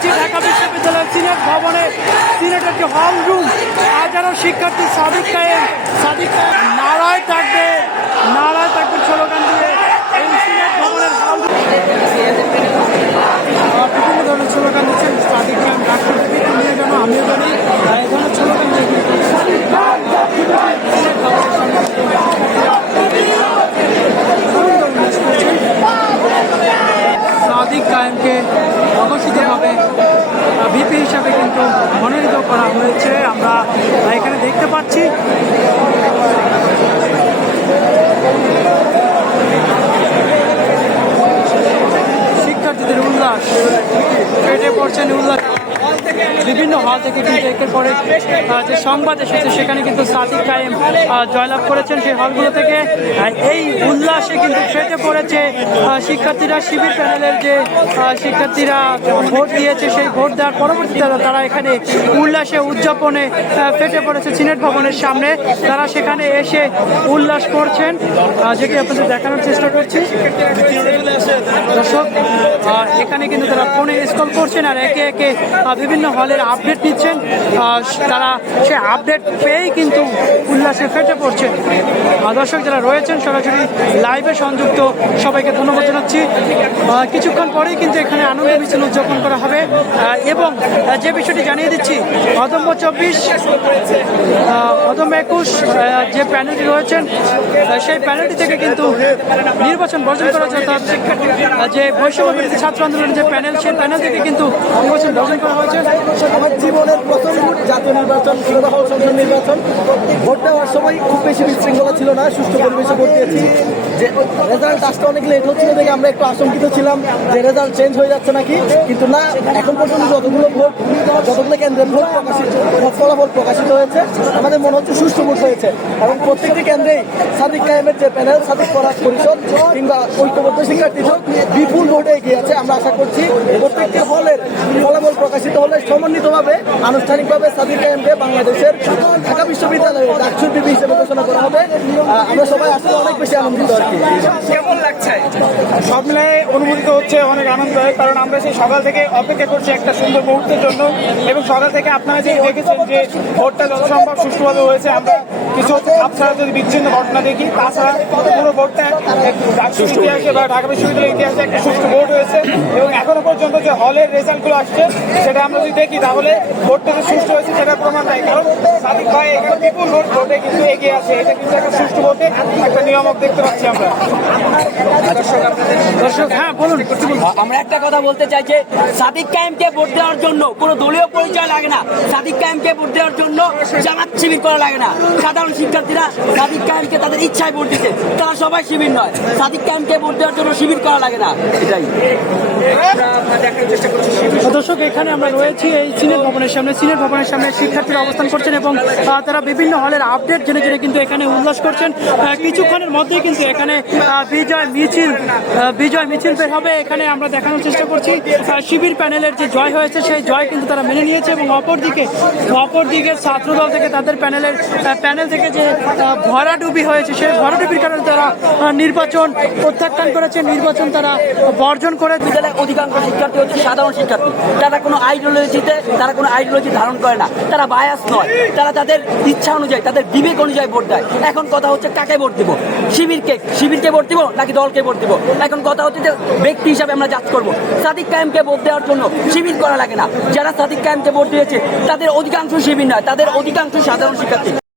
পাচ্ছি ঢাকা বিশ্ববিদ্যালয়ের সিনেট ভবনে সিনেটের যে হল রুম হাজারো শিক্ষার্থী সাদিক কায়েম, সাদিক নারায় থাকবে নারায় থাকবে স্লোগান দিয়ে এই সিনেট ভবনের হল ধরনের সাদিক আমিও জানি এই ধরনের সাদিক কায়েমকে করা হয়েছে আমরা এখানে দেখতে পাচ্ছি। শিক্ষার্থীদের উল্লাস পেটে পড়ছেন উল্লাস বিভিন্ন হল থেকে কিন্তু একের পরে যে সংবাদ এসেছে সেখানে কিন্তু সাদিক কায়েম জয়লাভ করেছেন সেই হলগুলো থেকে। এই উল্লাসে কিন্তু ফেটে পড়েছে শিক্ষার্থীরা শিবির প্যানেলের যে শিক্ষার্থীরা ভোট দিয়েছে সেই ভোট দেওয়ার পরবর্তীতে তারা এখানে উল্লাসে উদযাপনে ফেটে পড়েছে সিনেট ভবনের সামনে। তারা সেখানে এসে উল্লাস করছেন। যেটি আপনাদের দেখানোর চেষ্টা করছি। দর্শক এখানে কিন্তু তারা ফোনে স্কল করছেন আর একে একে আহ, বিভিন্ন হলের আপডেট নিচ্ছেন। তারা সে আপডেট পেয়েই কিন্তু উল্লাসে ফেটে পড়ছেন। দর্শক যারা রয়েছেন, সরাসরি লাইভে সংযুক্ত, সবাইকে ধন্যবাদ জানাচ্ছি। কিছুক্ষণ পরেই কিন্তু এখানে আনন্দ মিছিল উদযাপন করা হবে। এবং যে বিষয়টি জানিয়ে দিচ্ছি, অদম্য চব্বিশ অদম্য একুশ যে প্যানেলটি রয়েছেন সেই প্যানেলটি থেকে কিন্তু নির্বাচন বর্জন করা অর্থাৎ যে বৈষম্য ছাত্র আন্দোলনের যে প্যানেল সেই প্যানেল থেকে কিন্তু নির্বাচন বর্জন করা হয়েছে। জীবনের প্রথম জাতীয় নির্বাচন সংসদ নির্বাচন। ভোট দেওয়ার সময় খুব বেশি বিশৃঙ্খলা ছিল না, সুষ্ঠু পরিবেশে ভোট দিয়েছি। যে রেজাল্ট আসতে অনেক লেট হচ্ছিল দেখে আমরা একটু আশঙ্কিত ছিলাম যে রেজাল্ট চেঞ্জ হয়ে যাচ্ছে নাকি। কিন্তু না, এখন পর্যন্ত যতগুলো ভোট, যতগুলো কেন্দ্রের ভোট প্রকাশিত, ভোট ফলাফল প্রকাশিত হয়েছে, আমাদের মনে হচ্ছে সুষ্ঠু ভোট হয়েছে। এবং প্রত্যেকটি কেন্দ্রেই সাদিক কায়েমের যে প্যানেল সাদিক পরাজ পরিষদ কিংবা ঐক্যবদ্ধ শিক্ষার্থী ভোট বিপুল ভোটে এগিয়ে আছে, আমরা আশা করছি প্রত্যেকটি হলের ফলাফল প্রকাশিত হলে সমন্বিতভাবে, আনুষ্ঠানিকভাবে সাদিক কায়েমকে বাংলাদেশের ঢাকা বিশ্ববিদ্যালয়ে ডাকসুর বিবি হিসেবে ঘোষণা করা হবে। আমরা সবাই আসলে অনেক বেশি আনন্দিত আর কি। কেমন লাগছে? সব মিলে অনুভূত হচ্ছে অনেক আনন্দ হয় কারণ আমরা সেই সকাল থেকে অপেক্ষা করছি একটা সুন্দর মুহূর্তের জন্য। এবং সকাল থেকে আপনারা যে দেখেছেন যে ভোটটা যত সম্ভব সুষ্ঠুভাবে হয়েছে আমরা কিছু আপনারা যদি বিচ্ছিন্ন ঘটনা দেখি তাছাড়া পুরো ভোটটা ইতিহাসে বা ঢাকা বিশ্ববিদ্যালয়ের ইতিহাসে একটা সুষ্ঠু ভোট হয়েছে এবং এখনও পর্যন্ত যে হলের রেজাল্টগুলো আসছে সেটা আমরা যদি দেখি তাহলে ভোটটা যে সুষ্ঠু হয়েছে সেটার প্রমাণ নাই। কারণ সাদিক ভাই এখানে বিপুল ভোট ভোটে কিন্তু এগিয়ে আছে। এটা কিন্তু একটা সুষ্ঠু ভোটে একটা নিয়ামক দেখতে পাচ্ছি আমরা। দর্শক হ্যাঁ বলুন। আমরা একটা কথা বলতে চাই যে সাদিক কায়েমকে ভোট দেওয়ার জন্য কোনো দলীয় পরিচয় লাগে না। সাদিক কায়েমকে ভোট দেওয়ার জন্য জামাত শিবির করা লাগে না। সাধারণ শিক্ষার্থীরা সাদিক কায়েমকে তাদের ইচ্ছায় ভোট দিতে। তারা সবাই শিবির নয়। সাদিক কায়েমকে ভোট দেওয়ার জন্য শিবির করা লাগে না। এটাই। দর্শক, এখানে আমরা রয়েছি এই সিনেট ভবনের সামনে। সিনেট ভবনের সামনে শিক্ষার্থীরা অবস্থান করছেন এবং তারা বিভিন্ন হলের আপডেট জেনে জেনে কিন্তু এখানে উল্লাস করছেন। কিছুক্ষণের মধ্যেই কিন্তু এখানে বিজয় মিছিল বিজয় মিছিল বের হবে। এখানে আমরা দেখানোর চেষ্টা করছি শিবির প্যানেলের যে জয় হয়েছে, সেই জয় কিন্তু তারা মেনে নিয়েছে এবং অপরদিকে অপরদিকে ছাত্রদল থেকে তাদের প্যানেলের প্যানেল থেকে যে ভরাডুবি হয়েছে, সেই ভরাডুবির কারণে তারা নির্বাচন প্রত্যাখ্যান করেছে। নির্বাচন তারা বর্জন করে, বিদ্যালয়ের অধিকাংশ শিক্ষার্থী হচ্ছে সাধারণ শিক্ষার্থী। তারা কোনো আইডিওলজিতে তারা কোনো আইডিওলজি ধারণ করে না। তারা বায়াস নয়। তারা তাদের ইচ্ছা অনুযায়ী, তাদের বিবেক অনুযায়ী ভোট দেয়। এখন কথা হচ্ছে কাকে ভোট দিব? শিবিরকে। শিবিরকে ভোট দিব নাকি দলকে ভোট দিব? এখন কথা হচ্ছে যে ব্যক্তি হিসাবে আমরা যাচ করব। সাদিক কায়েমকে ভোট দেওয়ার জন্য শিবির করা লাগে না। যারা সাদিক কায়েমকে ভোট দিয়েছে, তাদের অধিকাংশ শিবির নয়, তাদের অধিকাংশ সাধারণ শিক্ষার্থী।